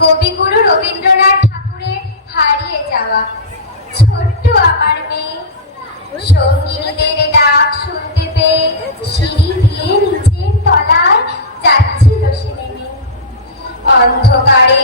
কবিগুরু রবীন্দ্রনাথ ঠাকুরের হারিয়ে যাওয়া ছোট্ট আমার মেয়ে সঙ্গিনীদের ডাক শুনতে পেয়ে সিঁড়ি দিয়ে নিচের তলায় যাচ্ছিল সে নেমে। অন্ধকারে